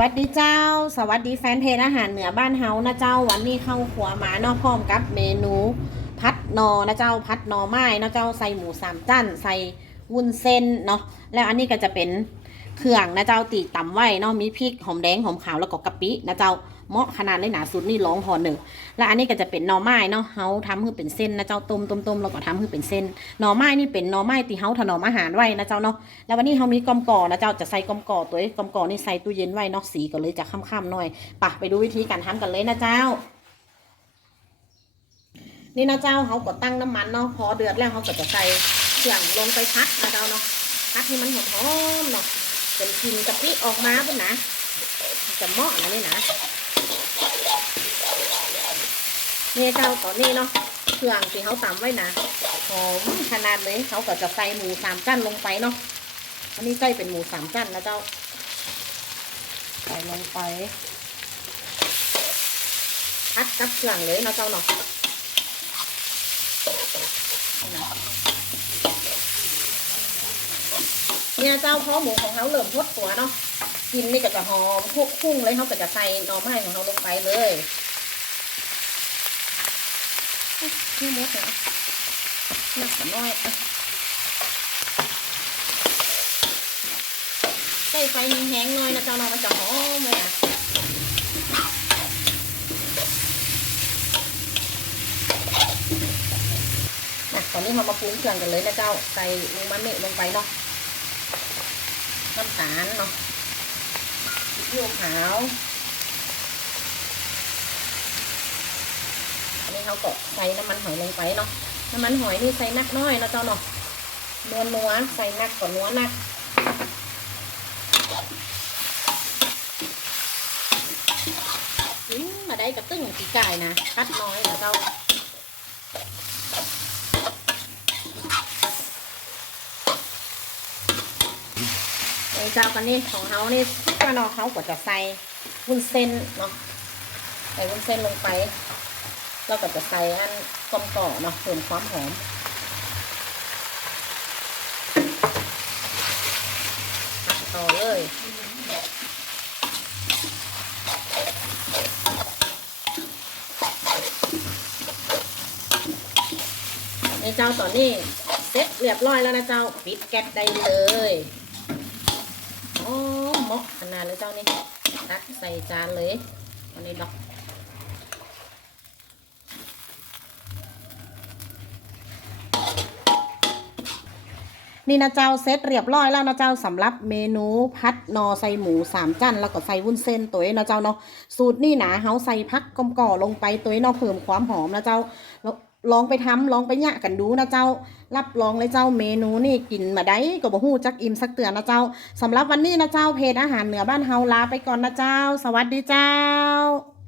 วัสดีเจ้า สวัสดีแฟนเพจอาหารเหนือบ้านเฮานะเจ้าวันนี้เข้าขัวหมานอกพร้อมกับเมนูพัดนอนะเจ้าพัดนอไม้นะเจ้าใส่หมูสามจั่นใส่วุ้นเส้นเนาะแล้วอันนี้ก็จะเป็นเครื่องนะเจ้าตีตำไว้เนาะมีพริกหอมแดงหอมขาวแล้วก็กะปินะเจ้า เหมาะขนาดเลยหนาสุดนี่ร้องพอหนึ่งแล้วอันนี้ก็จะเป็นนอไม้เนาะเฮาทำให้เป็นเส้นนะเจ้าต้มต้มต้มแล้วก็ทำให้เป็นเส้นนอไม้นี่เป็นนอไม้ที่เฮาถนอมอาหารไว้นะเจ้าเนาะแล้ววันนี้เขามีกลมก่อนะเจ้าจะใส่กลมก่อตัวเอ้ยกลมก่อนี่ใส่ตู้เย็นไว้นอกสีก็เลยจะค่ำๆหน่อยปะไปดูวิธีการทำกันเลยนะเจ้านี่นะเจ้าเขาก็ตั้งน้ำมันเนาะพอเดือดแล้วเขาก็จะใส่เครื่องลงไปพักนะเจ้าเนาะพักให้มันหอมๆเนาะเป็นกลิ่นกะปิออกมาพุ่นนะจะเหมาะนะนี่นะ เนี่ยเจ้าตอนนี้เนาะเครื่องที่เขาตำไว้นะหอมขนาดเลยเขาก็จะใส่หมูสามกั้นลงไปเนาะอันนี้ใส่เป็นหมูสามชั้นนะเจ้าใส่ลงไปพัดกับเครื่องเลยนะเจ้าเนาะเนี่ยเจ้าเพาะหมูของเขาเริ่มทดตัวเนาะกินนี่ก็จะหอมคุกคุ้งเลยเขาก็จะใส่หน่อไม้ของเขาลงไปเลย นี่มดเนี่ยหนักกว่าน้อยใส่ไฟแห้งๆหน่อยนะเจ้าเนาะมันจะหอมเลยอะนะตอนนี้เรามาปรุงเครื่องกันเลยนะเจ้า ใส่ลงมันเนลงไปเนาะ น้ำตาลเนาะพริกขี้หนูขาว อันนี้ เขาก็ใส่น้ำมันหอยลงไปเนาะน้ำมันหอยนี่ใส่นักน้อยนะเจ้าเนาะนวนัวใส่นักก่อนนัวนักอืมมาได้กระตึ้งปีกไก่นะคัดน้อยนะเจ้าไอ้เจ้ากันนี่ของเขานี่ก็นอเขาก็จะใส่วุ้นเส้นเนาะใส่วุ้นเส้นลงไป แล้วก็จะใส่อันกลมก่อเนาะเพิ่มความหอมต่อเลยในเจ้าตอนนี้เสร็จเรียบร้อยแล้วนะเจ้าปิดแก๊สได้เลยโอ้หมาะขนาดเลยเจ้านี่ตักใส่จานเลยตอนนี้ดอก นี่นะเจ้าเซตเรียบร้อยแล้วนะเจ้าสำหรับเมนูพัดนอใส่หมูสามจันแล้วก็ใส่วุ้นเส้นตัวนะเจ้าเนาะสูตรนี่นะเฮาใส่พักกลมก่อลงไปตัวเอเนาะเพิ่มความหอมนะเจ้าลองไปทำลองไปยะกันดูนะเจ้า รับรองเลยเจ้าเมนูนี่กินมาได้ก็บ่ฮู้จักอิ่มสักเตือนนะเจ้าสำหรับวันนี้นะเจ้าเพจอาหารเหนือบ้านเฮาลาไปก่อนนะเจ้า สวัสดีเจ้า